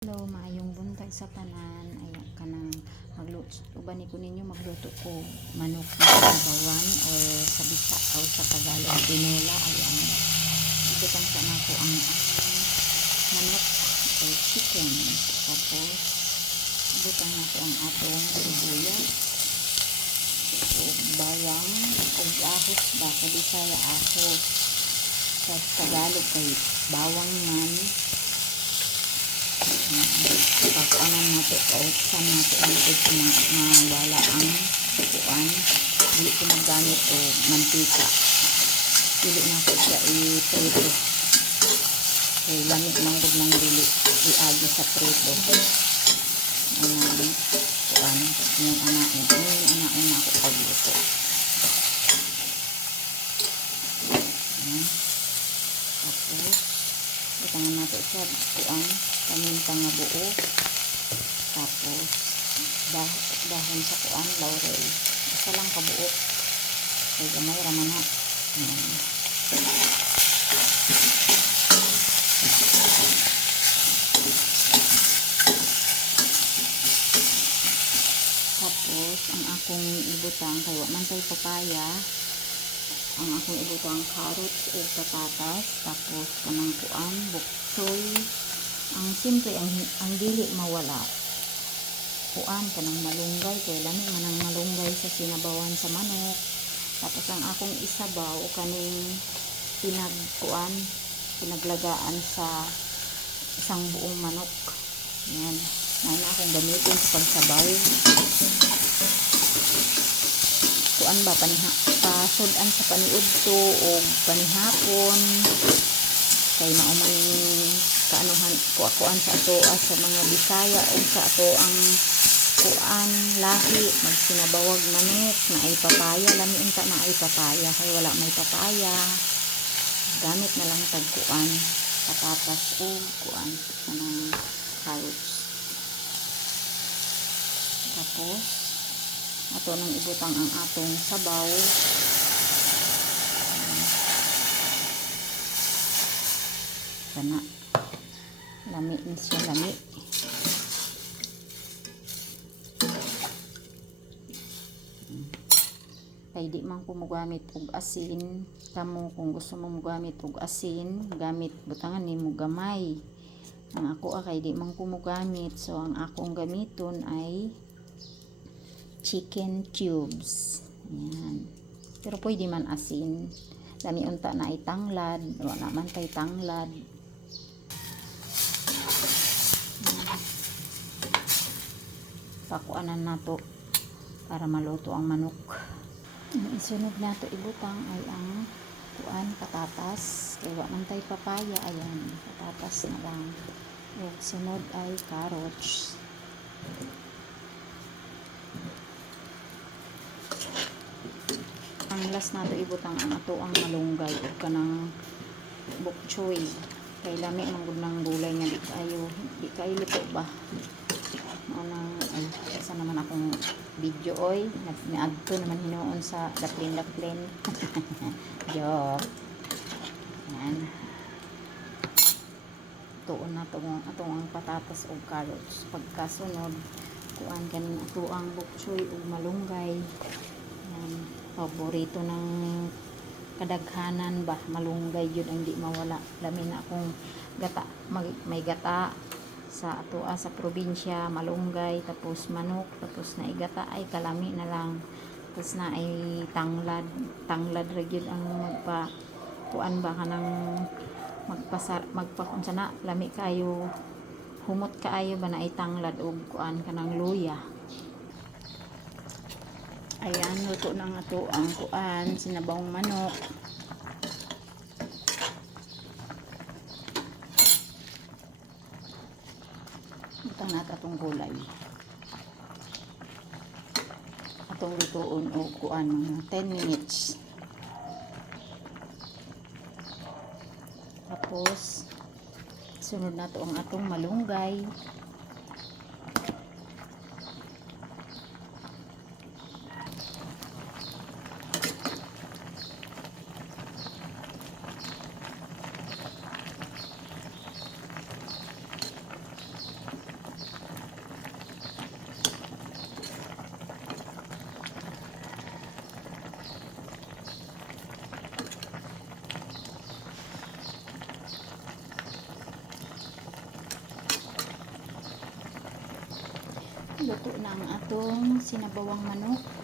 Hello, maayong buntag sa tanan. Ayan ka nang magluto. Ubani ko ninyo magluto ko manok na sabawan or sa bisa o sa Tagalog tinola. Ayan. Ibutang sa nako ang manok o chicken. Tapos ibutang nako ang atong sibuyas o bawang o ahos ba sa Bisaya ahos. Sa Tagalog kay bawang man. Pagkanan nato kautsan nato ang mawala ang kuan. Dili ko magamit o mantika. Dili na ko siya i-prito. Kay lamig manggod ng dili iagi sa prito. Anang kuan yung anaon na ako pagluto. Tapos itangan nato siya kuan paminta nga buo. Tapos dahon sa kuan laurel. Isa lang kabuok. Kay gamay raman na. Tapos ang akong ibutang kay wa man tay papaya. Ang akong ibutang carrots o patatas. Tapos kanang kuan bok choy. Ang simple ang dili mawala kuan kanang malunggay kay lami man ang malunggay sa sinabawan sa manok. Tapos ang akong isabaw kaning pinaglagaan sa isang buong manok. Yan na akong gamitin sa pagsabaw. Kuan ba pasudan sa paniudto o panihapon kay mauman kaanuhan kuan sa ato sa mga Bisaya o sa ato ang kuan lahi magsinabawag manok na ay papaya lami unta na ay papaya kay wala may papaya gamit na lang tag kuan patatas o kuan kanang carrots. Tapos ato nang ibutang ang atong sabaw. Kana lami ni siya lami. Kay di man ko mogamit og asin. Kamo kung gusto mo mogamit og asin, gamit butangan nimo gamay. Ang ako kay di man ko mogamit, so ang akong gamiton ay chicken cubes. Ayan. Pero pwede man asin. Lami unta na ay tanglad, wala man tay tanglad. Pakuanan nato para maluto ang manok. Isunod nato ibutang ay ang kuan patatas kay wa man tay papaya. Ayan, patatas na lang. Ug sunod ay carrots. Ang last nato ibutang ang ato ang malunggay ug kanang bok choy. Kay lami man gud nang gulay nga di kayo luto ba. Anang ay sa naman akong video oy nag-adto naman hinuon sa daplin joke. Yan tuon na atong ang patatas o carrots. Pagkasunod kuan kanin ato ang bok choy ug malunggay. Yan paborito ng kadaghanan ba malunggay yun ang di mawala. Lami na akong gata may gata sa ato sa probinsya malunggay tapos manok tapos na igata ay kalami na lang tapos na ay tanglad ra gyud ang magpa kuan ba kanang magpakunsa na lami kayo humot kaayo ba na ay tanglad og kuan kanang luya. Ayan, luto na nga to ang kuan sinabawang manok. Itang nata atong gulay. Atong lutoon o kuan mga 10 minutes. Tapos sunod na to ang atong malunggay. Luto na ang atong sinabawang manok.